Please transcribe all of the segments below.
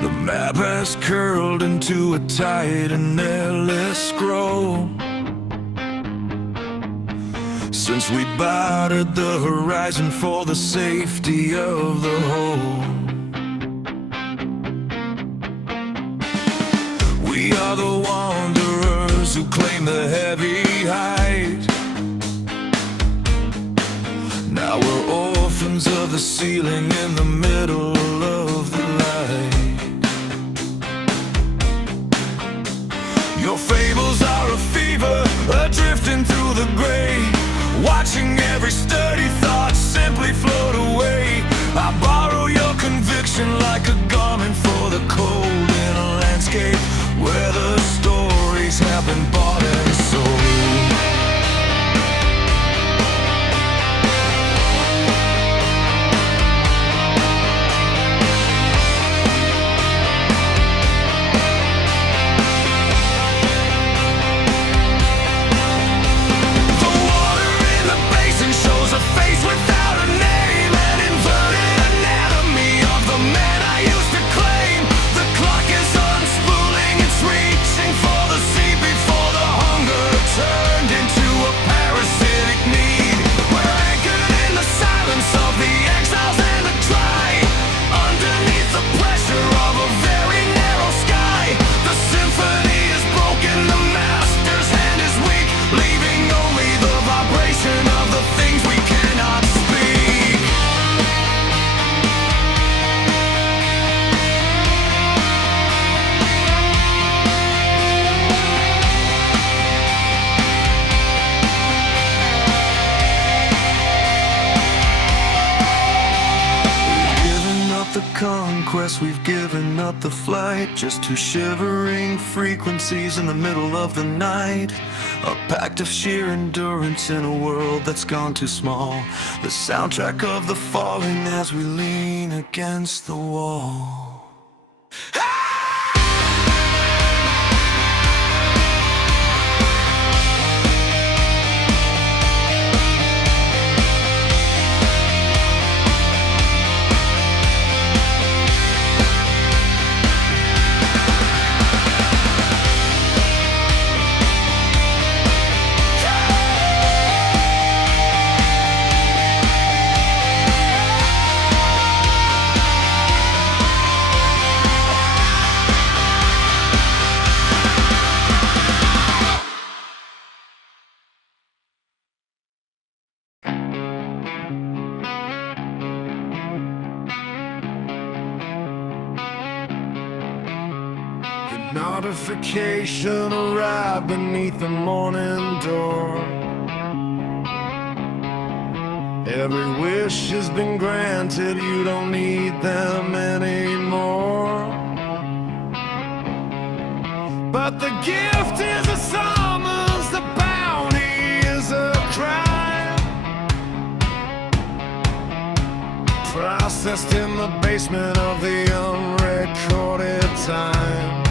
The map has curled into a tight and endless scroll. Since we bartered the horizon for the safety of the whole. We are the wanderers who claim the heavy height. Now we're orphans of the ceiling in the middle of the light. Your fables are a fever, drifting through the gray, watching every sturdy thought simply float away. I borrow your conviction like a garment for the cold in a landscape where the stories have been bought and sold. The conquest, we've given up the flight, just two shivering frequencies in the middle of the night. A pact of sheer endurance in a world that's gone too small. The soundtrack of the falling as we lean against the wall. Notification arrived beneath the morning door. Every wish has been granted, you don't need them anymore. But the gift is a summons, the bounty is a crime, processed in the basement of the unrecorded time.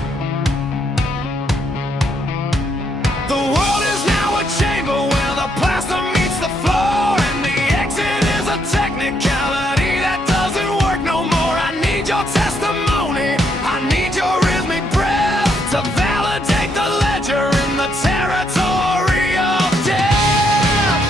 The world is now a chamber where the plaster meets the floor, and the exit is a technicality that doesn't work no more. I need your testimony, I need your rhythmic breath to validate the ledger in the territory of death.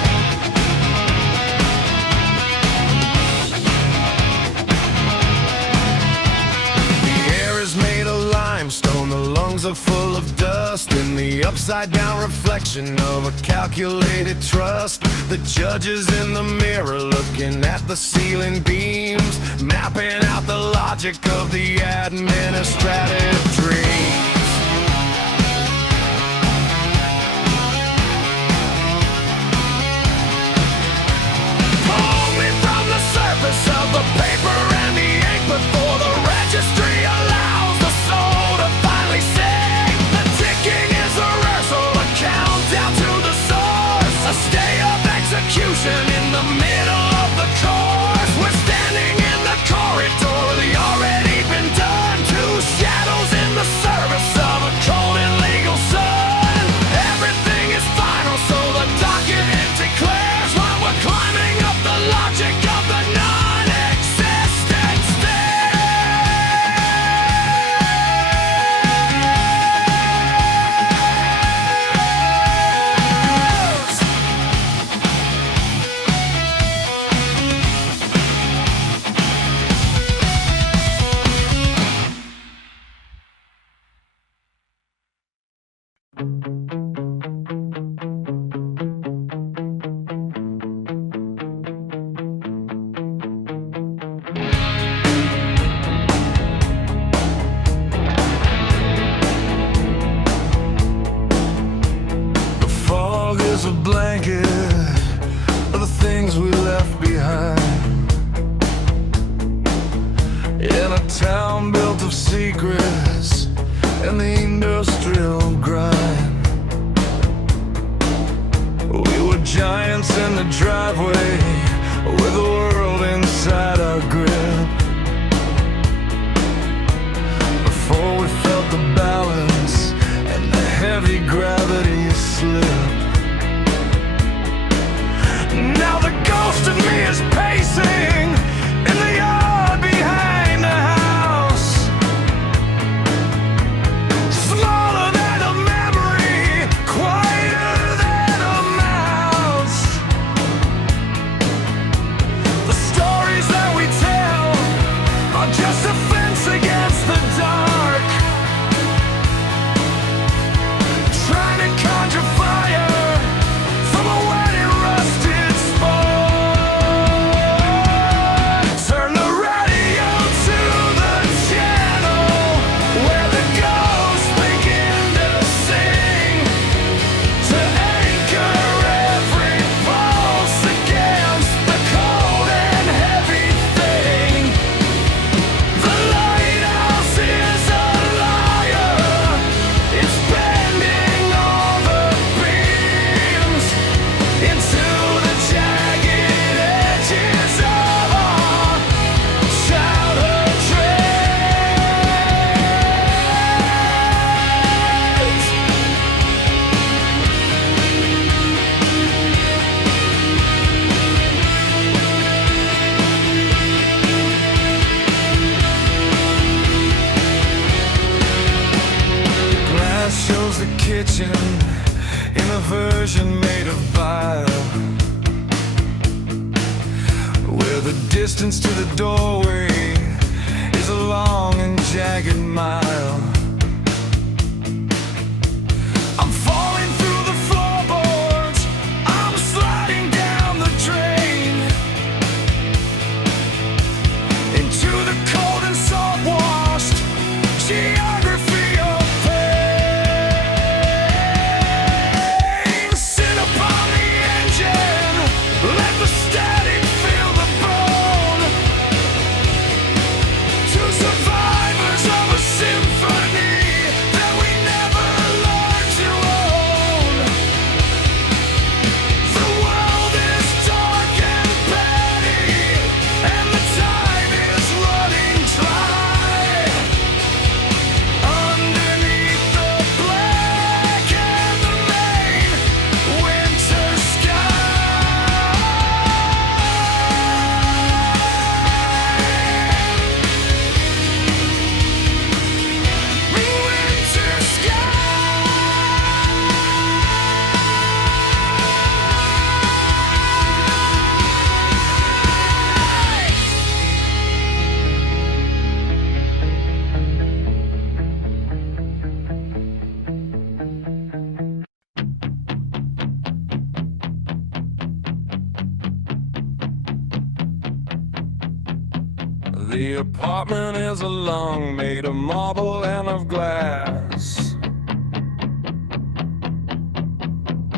The air is made of limestone, the lungs are full of dust, in the upside-down reflection of a calculated trust. The judge is in the mirror looking at the ceiling beams, mapping out the logic of the administrative dreams. Pull me from the surface of the paper and the ink before the registry allows the soul to finally sing. The ticking is a rehearsal, a countdown to the source, a stay of execution in the middle of the course. We're standing in the corridor, the already been done. Two shadows in the service of a cold and legal sun. Everything is final, so the document declares while we're climbing up the logic of the non-existent. Town built of secrets and the industrial grind. We were giants in the driveway with the world inside our grip. Before we felt the balance and the heavy gravity slip. Now the ghost of me is pacing in the yard behind the house. Smaller than a memory, quieter than a mouse. The stories that we tell are just a fence against the dark. Trying to conjure fire from a wedding rusted spark. Turn the radio to the channel where the ghosts begin to sing, to anchor every pulse against the cold and heavy thing. The lighthouse is a liar, it's bending all the beams into the jagged edges of our childhood dreams. Glass shows the kitchen in a version made of bile, where the distance to the doorway is a long and jagged mile. I'm falling through the floorboards, I'm sliding down the drain into the cold and salt-washed geography of pain. Sit upon the engine, let the static fill the bone. Two survivors of a symphony that we never learned to own. The world is dark and petty, and the time is running dry. Underneath the black and the main winter sky. Winter sky. The apartment is along, made of marble and of glass,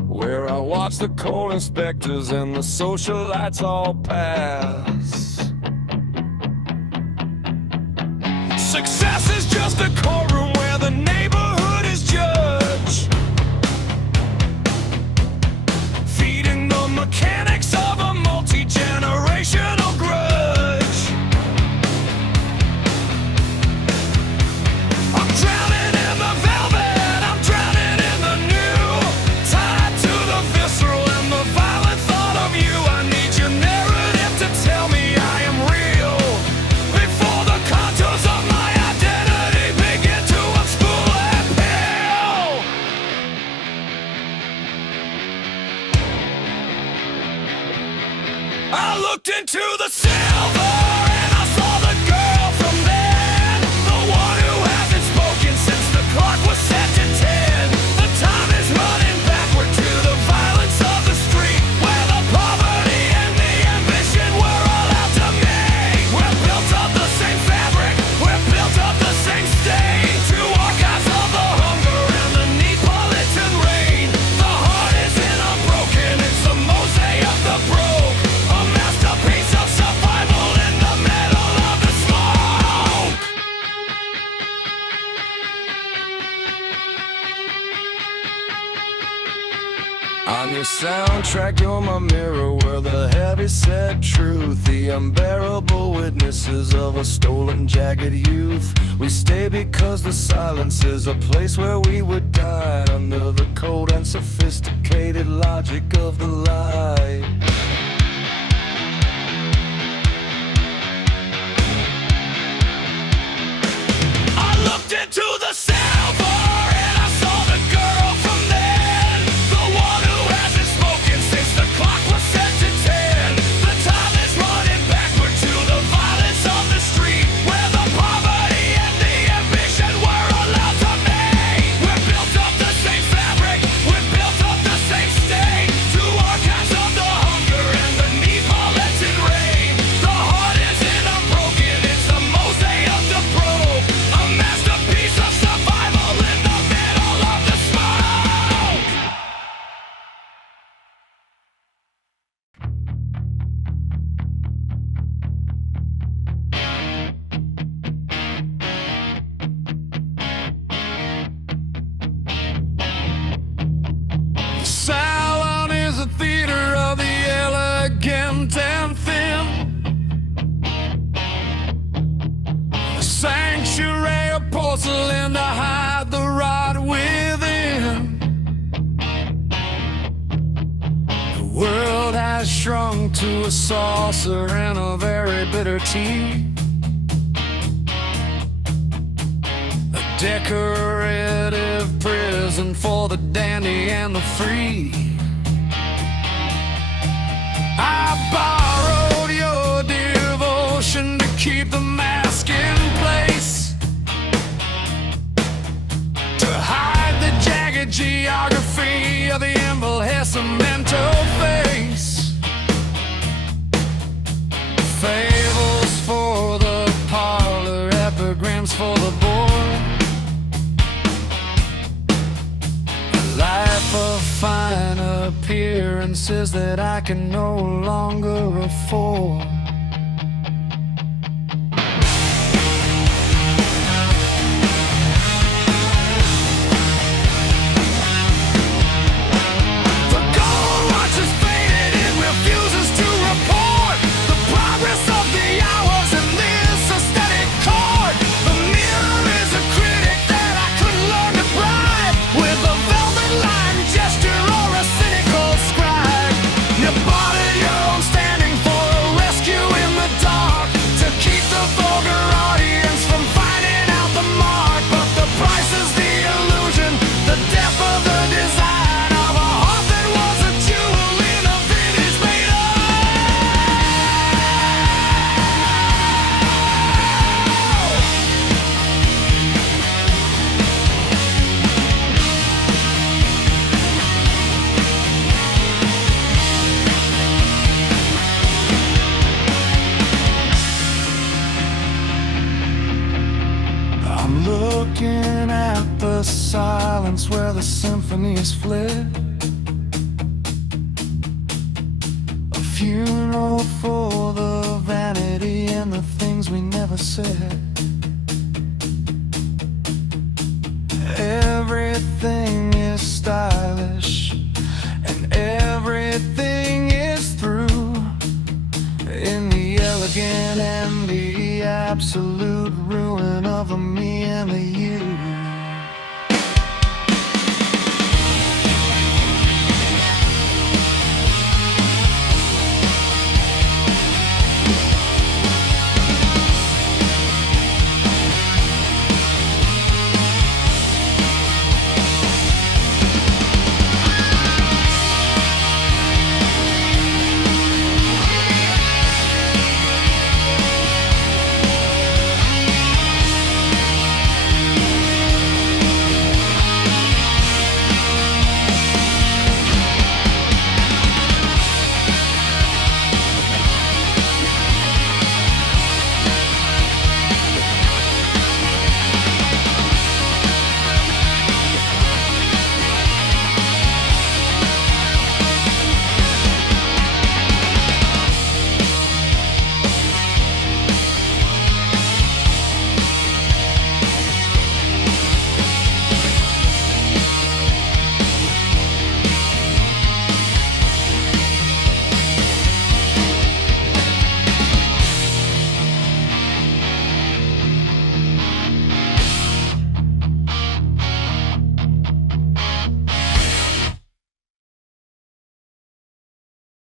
where I watch the coal inspectors and the socialites all pass. Success is just a courtroom where the neighborhood is judge, feeding the mechanics of a multi-generational grudge. I'm drowning in the velvet, I'm drowning in the new, tied to the visceral and the violent thought of you. I need your narrative to tell me I am real before the contours of my identity begin to unspool and pale. I'm your soundtrack, you're my mirror, we're the heavy-set truth, the unbearable witnesses of a stolen, jagged youth. We stay because the silence is a place where we would die, under the cold and sophisticated logic of the lie. I looked into the silver and I saw the girl from then, the one who hasn't spoken since the clock was set to 10. The time is running backward to the violence of the street, where the poverty and the ambition were allowed to mate. We're built of the same fabric, we're built of the same stain, two archives of the hunger and the Neapolitan rain. The heart isn't unbroken, it's a mosaic of the probe, a masterpiece of survival in the middle of the smoke. The salon is a theater of the elegant and thin, a sanctuary of porcelain to hide the rot within. The world has shrunk to a saucer and a very bitter tea, a decorative prison for the dandy and the free. I borrowed your devotion to keep the mask in place, to hide the jagged geography of the embellishmento face. Fables for the parlor, epigrams for the board, a life of fine appearances that I can no longer afford. The gold watch is faded, it refuses to report the progress of the hours in this aesthetic chord. The mirror is a critic that I could learn to bribe with a velvet line gesture or a cynical scribe. You bought it your own standing for a rescue in the dark, to keep the vulgar audience from finding out the mark. But the price is the illusion, the death of the design of a heart that was a jewel in a vintage made of. I'm looking at the silence where the symphony is fled, a funeral for the vanity and the things we never said. Everything is stylish and everything is through, in the elegant and the absolute